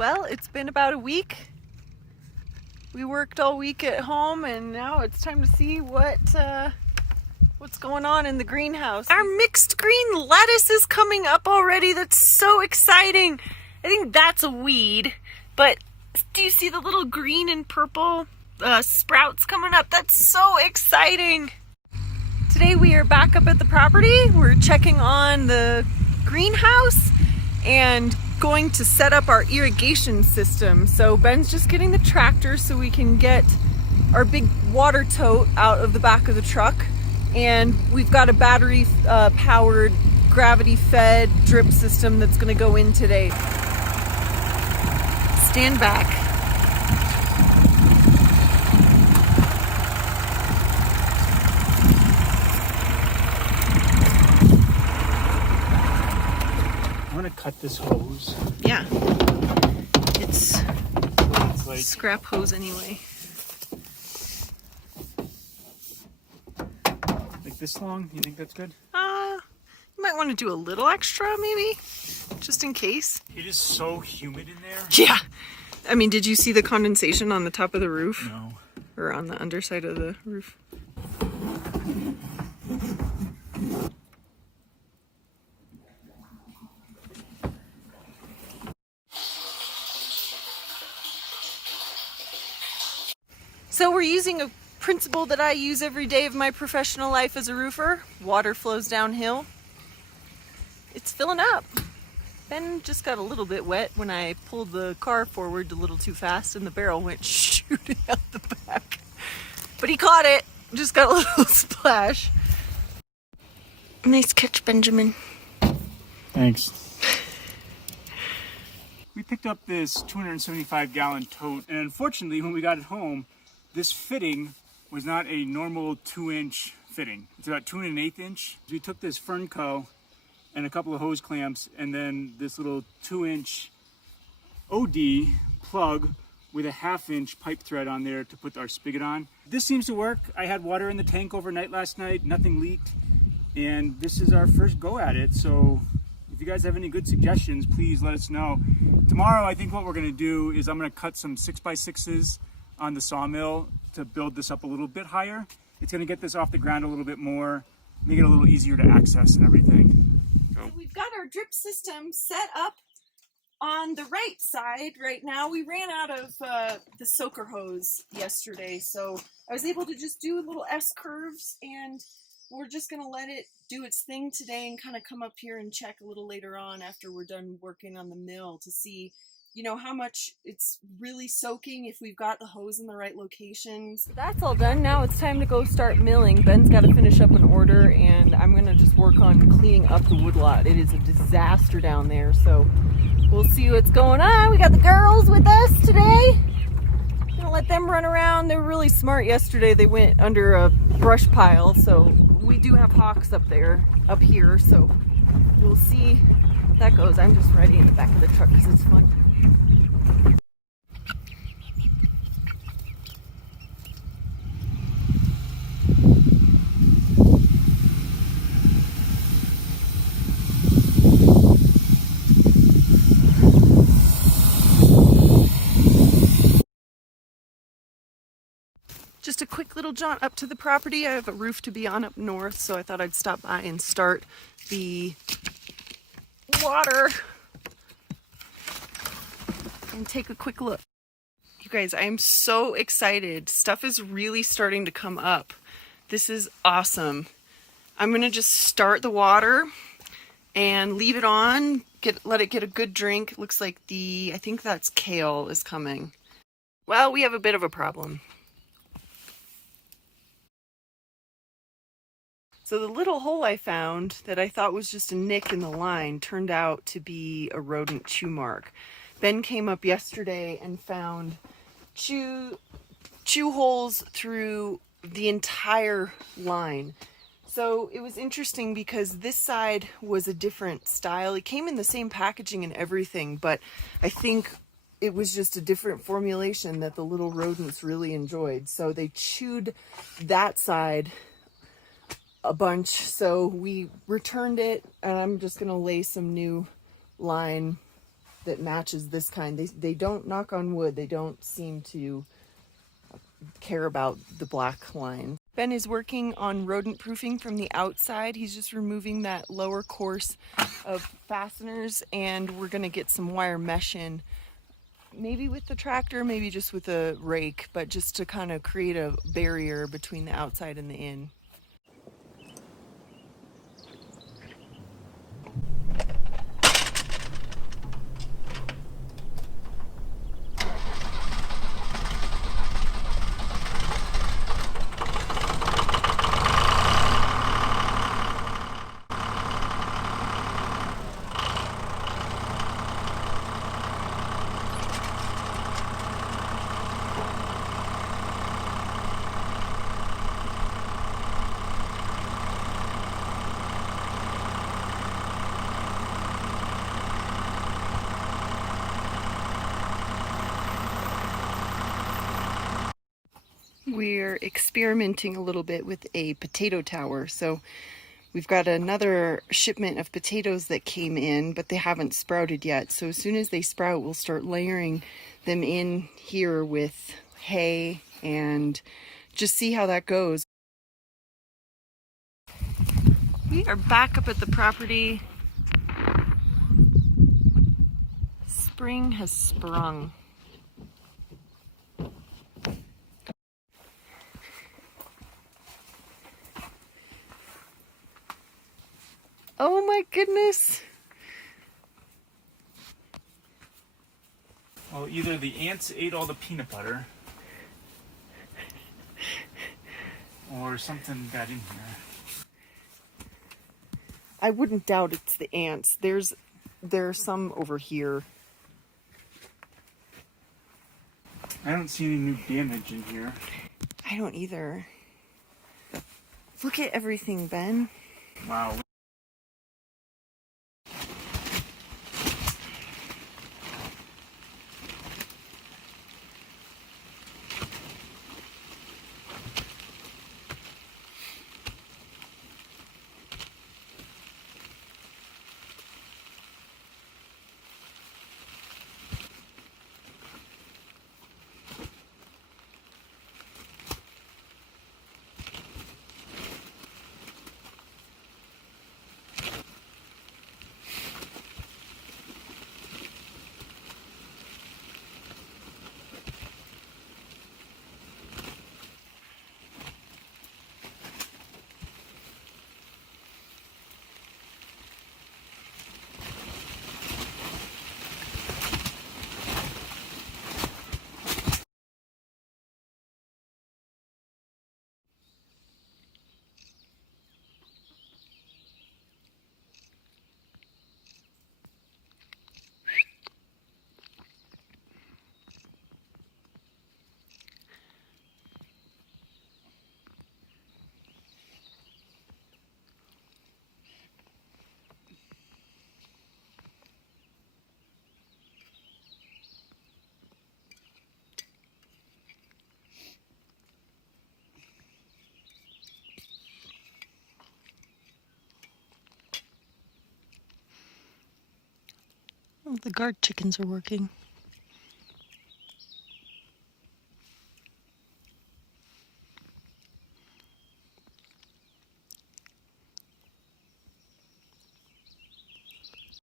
Well, it's been about a week. We worked all week at home and now it's time to see what's going on in the greenhouse. Our mixed green lettuce is coming up already. That's so exciting. I think that's a weed, but do you see the little green and purple sprouts coming up? That's so exciting. Today we are back up at the property. We're checking on the greenhouse and going to set up our irrigation system. So Ben's just getting the tractor so we can get our big water tote out of the back of the truck. And we've got a battery powered, gravity fed drip system that's gonna go in today. Stand back. I'm gonna cut this hose. Yeah. It's like scrap hose anyway. Like this long? You think that's good? You might want to do a little extra maybe, just in case. It is so humid in there. Yeah. I mean, did you see the condensation on the top of the roof? No. Or on the underside of the roof? So we're using a principle that I use every day of my professional life as a roofer. Water flows downhill. It's filling up. Ben just got a little bit wet when I pulled the car forward a little too fast and the barrel went shooting out the back. But he caught it, just got a little splash. Nice catch, Benjamin. Thanks. We picked up this 275-gallon tote, and unfortunately when we got it home, this fitting was not a normal 2-inch fitting. It's about 2 1/8 inch. We took this Fernco and a couple of hose clamps and then this little 2-inch OD plug with a 1/2-inch pipe thread on there to put our spigot on. This seems to work. I had water in the tank overnight last night, nothing leaked, and this is our first go at it. So if you guys have any good suggestions, please let us know. Tomorrow I think what we're gonna do is I'm gonna cut some 6x6s on the sawmill to build this up a little bit higher. It's gonna get this off the ground a little bit more, make it a little easier to access and everything. So we've got our drip system set up on the right side right now. We ran out of the soaker hose yesterday, so I was able to just do little S curves, and we're just gonna let it do its thing today and kind of come up here and check a little later on after we're done working on the mill to see, you know, how much it's really soaking, if we've got the hose in the right locations. That's all done. Now it's time to go start milling. Ben's got to finish up an order and I'm going to just work on cleaning up the woodlot. It is a disaster down there, so we'll see what's going on. We got the girls with us today. Gonna let them run around. They were really smart yesterday. They went under a brush pile, so we do have hawks up here, so we'll see how that goes. I'm just riding in the back of the truck because it's fun. Just a quick little jaunt up to the property. I have a roof to be on up north, so I thought I'd stop by and start the water and take a quick look. You guys, I am so excited. Stuff is really starting to come up. This is awesome. I'm gonna just start the water and leave it on, let it get a good drink. It looks like I think that's kale is coming. Well, we have a bit of a problem. So the little hole I found that I thought was just a nick in the line turned out to be a rodent chew mark. Ben came up yesterday and found chew holes through the entire line. So it was interesting because this side was a different style. It came in the same packaging and everything, but I think it was just a different formulation that the little rodents really enjoyed. So they chewed that side a bunch, so we returned it, and I'm just gonna lay some new line that matches this kind. They don't, knock on wood, they don't seem to care about the black line. Ben is working on rodent proofing from the outside. He's just removing that lower course of fasteners, and we're gonna get some wire mesh in, maybe with the tractor, maybe just with a rake, but just to kind of create a barrier between the outside and the in. We're experimenting a little bit with a potato tower. So we've got another shipment of potatoes that came in, but they haven't sprouted yet. So as soon as they sprout, we'll start layering them in here with hay and just see how that goes. We are back up at the property. Spring has sprung. Oh my goodness. Well, either the ants ate all the peanut butter or something got in here. I wouldn't doubt it's the ants. There's some over here. I don't see any new damage in here. I don't either. Look at everything, Ben. Wow. Oh, the guard chickens are working.